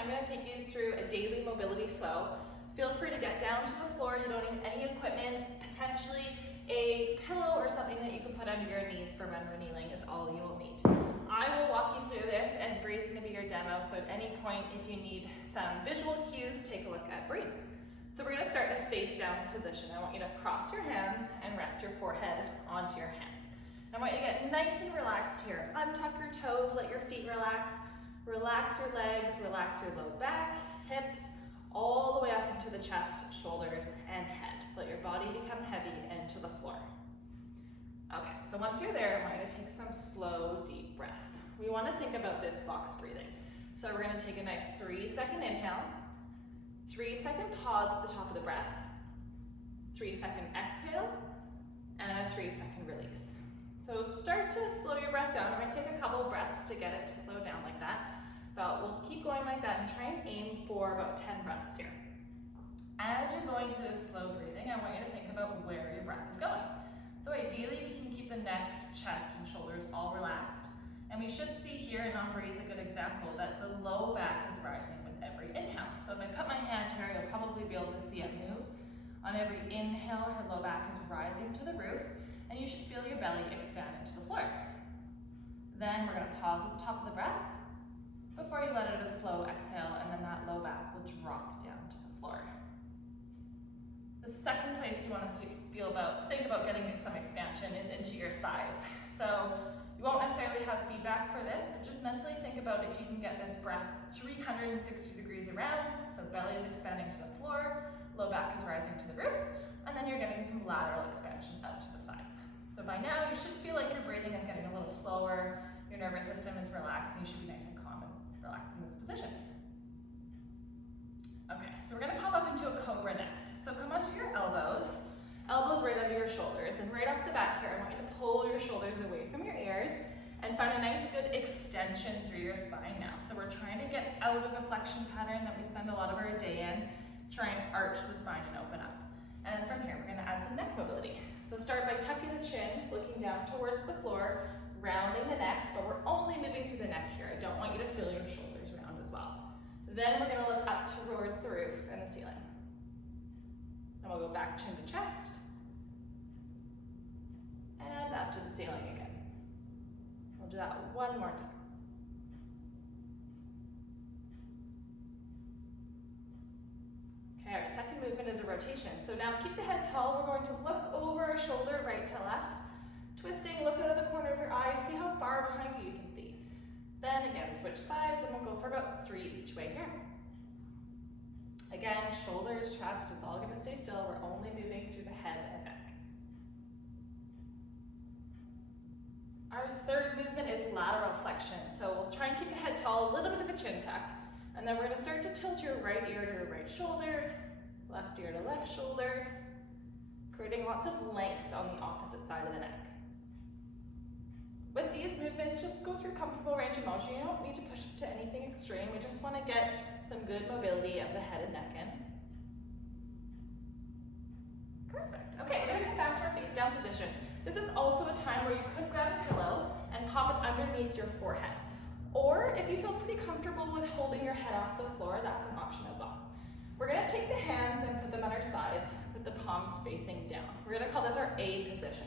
I'm going to take you through a daily mobility flow. Feel free to get down to the floor. You don't need any equipment. Potentially a pillow or something that you can put under your knees for when we're kneeling is all you will need. I will walk you through this, and Bree's going to be your demo, so at any point if you need some visual cues, take a look at Bree. So we're going to start in a face down position. I want you to cross your hands and rest your forehead onto your hands. I want you to get nice and relaxed here. Untuck your toes, let your feet relax. Relax your legs, relax your low back, hips, all the way up into the chest, shoulders, and head. Let your body become heavy into the floor. Okay, so once you're there, I want you to take some slow, deep breaths. We want to think about this box breathing. So we're going to take a nice 3-second inhale, 3-second pause at the top of the breath, 3-second exhale, and a 3-second release. So start to slow your breath down. We're going to take a couple breaths to get it to slow down like that. But we'll keep going like that and try and aim for about 10 breaths here. As you're going through this slow breathing, I want you to think about where your breath is going. So ideally, we can keep the neck, chest, and shoulders all relaxed. And we should see here, and on Bree is a good example, that the low back is rising with every inhale. So if I put my hand here, you'll probably be able to see it move. On every inhale, her low back is rising to the roof, and you should feel your belly expand into the floor. Then we're going to pause at the top of the breath before you let out a slow exhale, and then that low back will drop down to the floor. The second place you want to think about getting some expansion is into your sides. So you won't necessarily have feedback for this, but just mentally think about if you can get this breath 360 degrees around, so belly is expanding to the floor, low back is rising to the roof, and then you're getting some lateral expansion out to the sides. So by now you should feel like your breathing is getting a little slower, your nervous system is relaxed, and you should be nice and calm and relaxed in this position. Okay, so we're going to pop up into a cobra next. So come onto your elbows right under your shoulders, and right off the bat here, I want you to pull your shoulders away from your ears and find a nice good extension through your spine now. So we're trying to get out of a flexion pattern that we spend a lot of our day in, try and arch the spine and open up. And then from here, we're going to add some neck mobility. So start by tucking the chin, looking down towards the floor, rounding the neck, but we're only moving through the neck here. I don't want you to feel your shoulders round as well. Then we're going to look up towards the roof and the ceiling. And we'll go back chin to chest, and up to the ceiling again. We'll do that one more time. Okay, our second movement is a rotation. So now keep the head tall. We're going to look over a shoulder right to left. Twisting, look out of the corner of your eye, see how far behind you can see. Then again, switch sides, and we'll go for about 3 each way here. Again, shoulders, chest, it's all going to stay still. We're only moving through the head and neck. Our third movement is lateral flexion. So we'll try and keep the head tall, a little bit of a chin tuck. And then we're going to start to tilt your right ear to your right shoulder, left ear to left shoulder, creating lots of length on the opposite side of the neck. With these movements, just go through comfortable range of motion. You don't need to push it to anything extreme. We just want to get some good mobility of the head and neck in. Perfect. Okay, we're going to come back to our face down position. This is also a time where you could grab a pillow and pop it underneath your forehead. Or if you feel pretty comfortable with holding your head off the floor, that's an option as well. We're going to take the hands and put them on our sides with the palms facing down. We're going to call this our A position.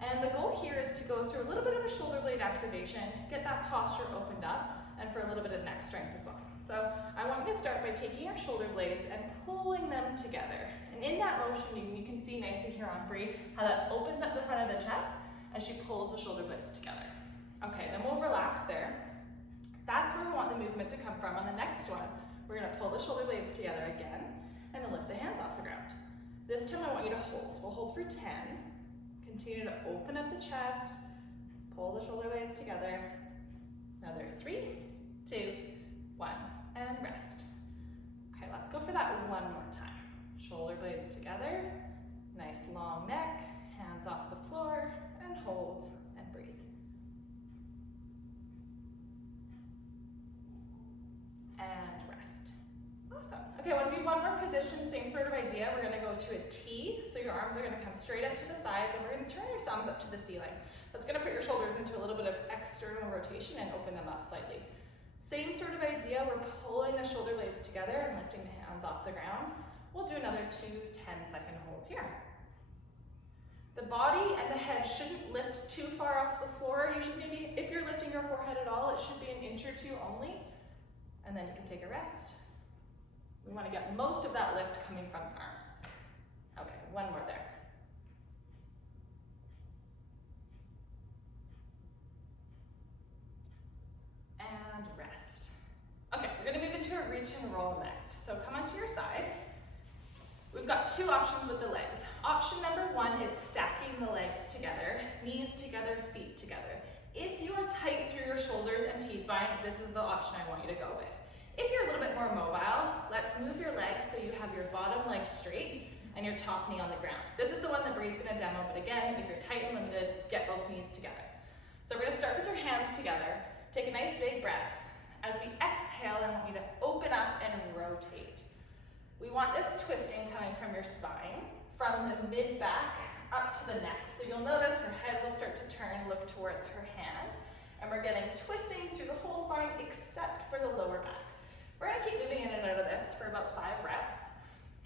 And the goal here is to go through a little bit of a shoulder blade activation, get that posture opened up, and for a little bit of neck strength as well. So I want you to start by taking your shoulder blades and pulling them together. And in that motion, you can see nicely here on Bree how that opens up the front of the chest as she pulls the shoulder blades together. Okay, then we'll relax there. That's where we want the movement to come from. On the next one, we're going to pull the shoulder blades together again and then lift the hands off the ground. This time I want you to hold. We'll hold for 10. Continue to open up the chest, pull the shoulder blades together. Another 3, 2, 1, and rest. Okay, let's go for that one more time. Shoulder blades together, nice long neck, hands off the floor, and hold and breathe. And rest. Awesome. Okay, I want to do one more position, same sort of idea. We're going to go to a T, so your arms are going to come straight up to the sides, and we're going to turn your thumbs up to the ceiling. That's going to put your shoulders into a little bit of external rotation and open them up slightly. Same sort of idea, we're pulling the hands off the ground. We'll do another 2 10-second holds here. The body and the head shouldn't lift too far off the floor. You should maybe, if you're lifting your forehead at all, it should be an inch or 2 only. And then you can take a rest. We want to get most of that lift coming from the arms. Okay, one more there. And rest. Okay, we're going to move into a reach and roll next. So come onto your side. We've got 2 options with the legs. Option number 1 is stacking the legs together, knees together, feet together. If you are tight through your shoulders and T-spine, this is the option I want you to go with. If you're a little bit more mobile, let's move your legs so you have your bottom leg straight and your top knee on the ground. This is the one that Bree's going to demo, but again, if you're tight and limited, get both knees together. So we're going to start with your hands together. Take a nice big breath. As we exhale, I want you to open up and rotate. We want this twisting coming from your spine, from the mid-back up to the neck. So you'll notice her head will start to turn, look towards her hand, and we're getting twisting through the whole spine except for the lower back. We're gonna keep moving in and out of this for about 5 reps.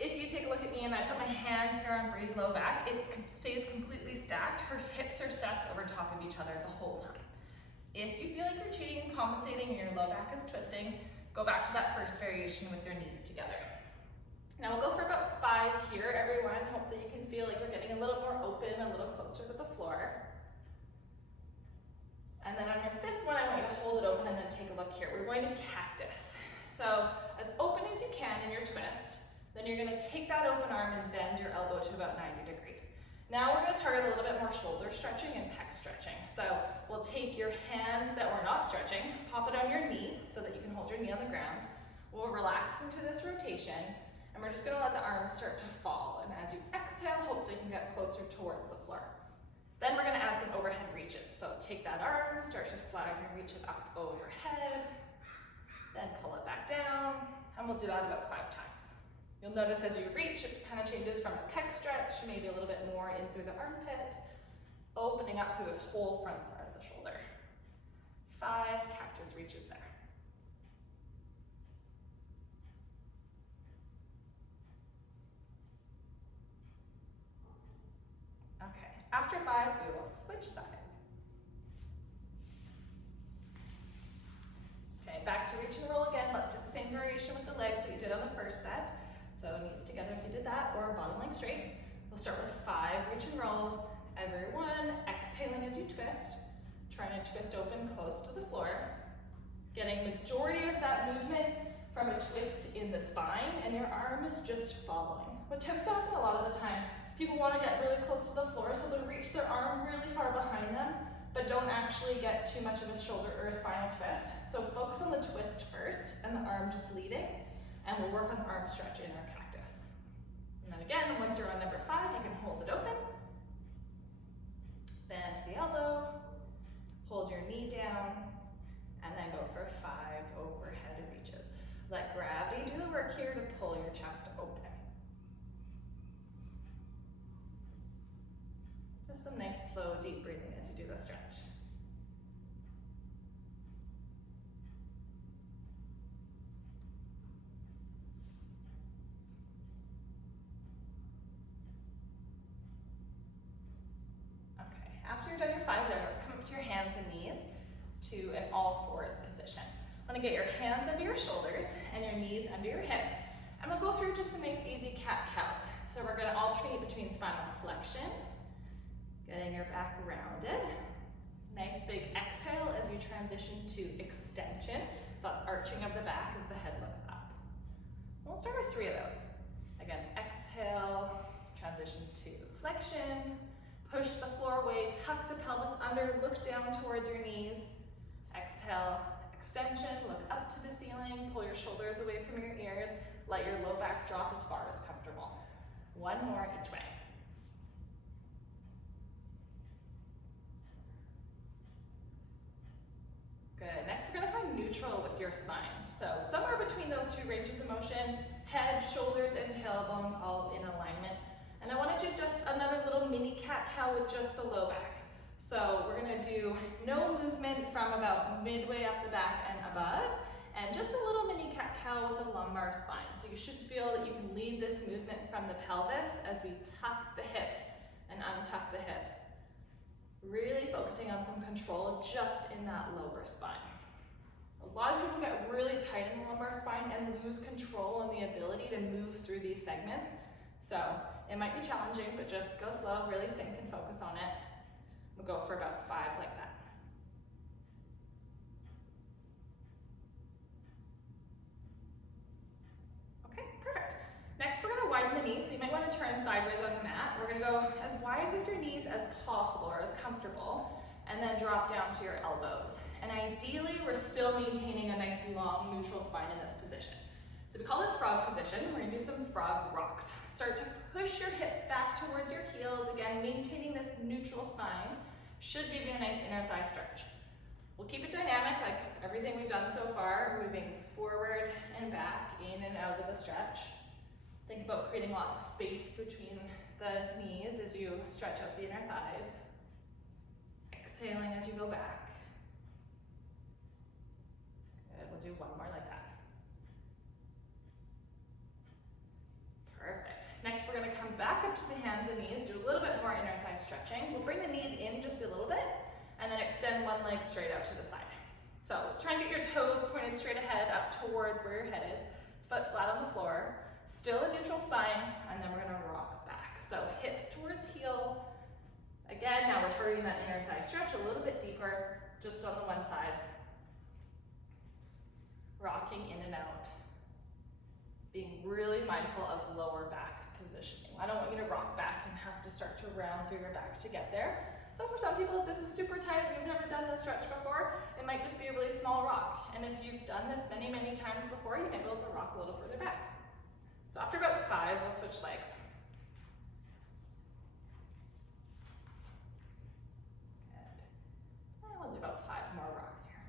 If you take a look at me and I put my hand here on Bree's low back, it stays completely stacked. Her hips are stacked over top of each other the whole time. If you feel like you're cheating and compensating and your low back is twisting, go back to that first variation with your knees together. Now we'll go for about 5 here, everyone. Hopefully you can feel like you're getting a little more open, a little closer to the floor. And then on your 5th one, I want you to hold it open and then take a look here. We're going to cactus. So as open as you can in your twist, then you're gonna take that open arm and bend your elbow to about 90 degrees. Now we're gonna target a little bit more shoulder stretching and pec stretching. So we'll take your hand that we're not stretching, pop it on your knee so that you can hold your knee on the ground. We'll relax into this rotation, and we're just gonna let the arms start to fall. And as you exhale, hopefully you can get closer towards the floor. Then we're gonna add some overhead reaches. So take that arm, start to slide and reach it up overhead, then pull it back down, and we'll do that about 5 times. You'll notice as you reach, it kind of changes from a pec stretch to maybe a little bit more in through the armpit, opening up through this whole front side of the shoulder. 5 cactus reaches there. Okay, after 5, we will switch sides. Okay, back to reach and roll again. Let's do the same variation with the legs that you did on the first set. So knees together if you did that, or bottom leg straight. We'll start with 5 reach and rolls. Everyone exhaling as you twist, trying to twist open close to the floor. Getting majority of that movement from a twist in the spine, and your arm is just following. What tends to happen a lot of the time, people want to get really close to the floor, so they'll reach their arm really far behind them, but don't actually get too much of a shoulder or a spinal twist. So focus on the twist first, and the arm just leading, and we'll work on the arm stretch in our cactus. And then again, once you're on number 5, you can hold it open, bend the elbow, hold your knee down, and then go for 5 overhead reaches. Let gravity do the work here to pull your chest open. Just some nice, slow, deep breathing as you do the stretch. Okay, after you're done your 5 there, let's come up to your hands and knees to an all-fours position. I want to get your hands under your shoulders and your knees under your hips, and we'll go through just some nice, easy cat-cows. So we're going to alternate between spinal flexion, getting your back rounded. Nice big exhale as you transition to extension. So that's arching of the back as the head looks up. We'll start with 3 of those. Again, exhale, transition to flexion, push the floor away, tuck the pelvis under, look down towards your knees. Exhale, extension, look up to the ceiling, pull your shoulders away from your ears, let your low back drop as far as comfortable. 1 more each way. Good. Next, we're going to find neutral with your spine. So somewhere between those 2 ranges of motion, head, shoulders, and tailbone all in alignment. And I want to do just another little mini cat-cow with just the low back. So we're going to do no movement from about midway up the back and above, and just a little mini cat-cow with the lumbar spine. So you should feel that you can lead this movement from the pelvis as we tuck the hips and untuck the hips. Really focusing on some control just in that lower spine. A lot of people get really tight in the lumbar spine and lose control and the ability to move through these segments. So it might be challenging, but just go slow, really think and focus on it. We'll go for about 5 like that. Okay, perfect. Next, we're gonna widen the knees, so you might wanna turn sideways on the mat. We're gonna go as wide with your knees as possible or as comfortable, and then drop down to your elbows. And ideally, we're still maintaining a nice long neutral spine in this position. So we call this frog position. We're gonna do some frog rocks. Start to push your hips back towards your heels. Again, maintaining this neutral spine should give you a nice inner thigh stretch. We'll keep it dynamic like everything we've done so far, moving forward and back, in and out of the stretch. Think about creating lots of space between the knees as you stretch out the inner thighs. Exhaling as you go back. Good, we'll do one more like that. Perfect. Next, we're gonna come back up to the hands and knees, do a little bit more inner thigh stretching. We'll bring the knees in just a little bit, and then extend one leg straight out to the side. So let's try and get your toes pointed straight ahead up towards where your head is, foot flat on the floor, still a neutral spine, and then we're gonna rock back. So hips towards heel. Again, now we're targeting that inner thigh stretch a little bit deeper, just on the one side. Rocking in and out. Being really mindful of lower back positioning. I don't want you to rock back and have to start to round through your back to get there. So for some people, if this is super tight and you've never done this stretch before, it might just be a really small rock. And if you've done this many, many times before, you might be able to rock a little further back. So after about 5, we'll switch legs. And we'll do about 5 more rocks here.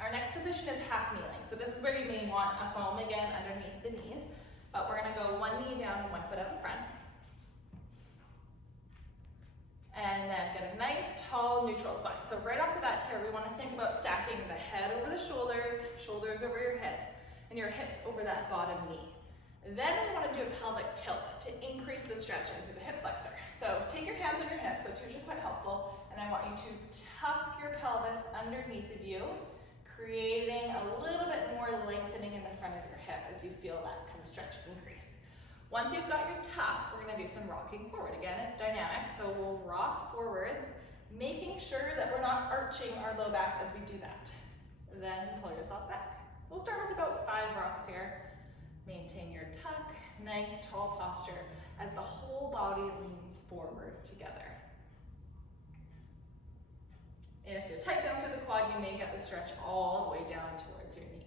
Our next position is half kneeling. So this is where you may want a foam again underneath the knees, but we're gonna go one knee down and one foot out in front. And then get a nice tall neutral spine. So right off the bat here, we wanna think about stacking the head over the shoulders, shoulders over your hips, and your hips over that bottom knee. Then we wanna do a pelvic tilt to increase the stretching through the hip flexor. So take your hands on your hips, that's usually quite helpful, and I want you to tuck your pelvis underneath of you, creating a little bit more lengthening in the front of your hip as you feel that kind of stretch increase. Once you've got your tuck, we're gonna do some rocking forward. Again, it's dynamic, so we'll rock forwards, making sure that we're not arching our low back as we do that. Then pull yourself back. We'll start with about 5 rocks here. Maintain your tuck, nice tall posture as the whole body leans forward together. If you're tight down through the quad, you may get the stretch all the way down towards your knee.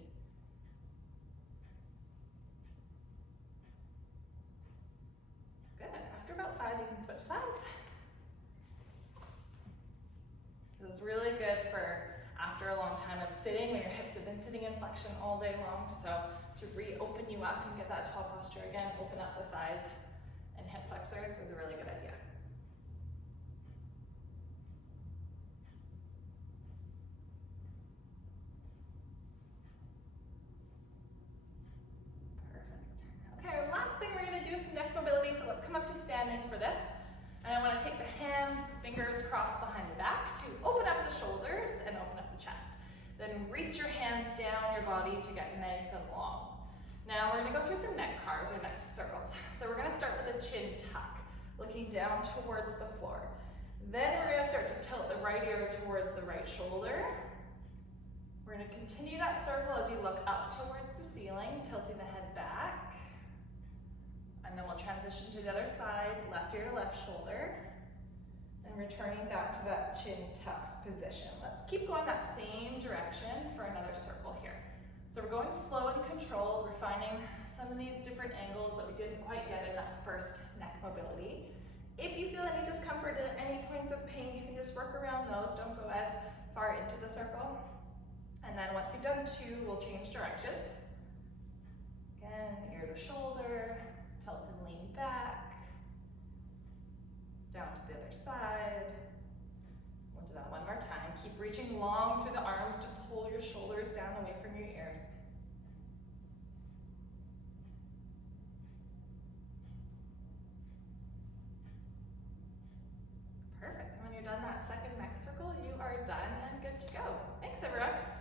Good, after about 5, you can switch sides. This is really good for after a long time of sitting, when your hips have been sitting in flexion all day long. So to reopen you up and get that tall posture again, open up the thighs and hip flexors is a really good idea. Standing for this, and I want to take the hands, fingers crossed behind the back to open up the shoulders and open up the chest. Then reach your hands down your body to get nice and long. Now we're going to go through some neck carves or neck circles. So we're going to start with a chin tuck, looking down towards the floor. Then we're going to start to tilt the right ear towards the right shoulder. We're going to continue that circle as you look up towards the ceiling, tilting the head back. And then we'll transition to the other side, left ear to left shoulder, and returning back to that chin tuck position. Let's keep going that same direction for another circle here. So we're going slow and controlled. We're finding some of these different angles that we didn't quite get in that first neck mobility. If you feel any discomfort at any points of pain, you can just work around those. Don't go as far into the circle. And then once you've done 2, we'll change directions. Again, ear to shoulder. Tilt and lean back. other side. We'll do that one more time. Keep reaching long through the arms to pull your shoulders down away from your ears. Perfect. And when you're done that second neck circle, you are done and good to go. Thanks, everyone.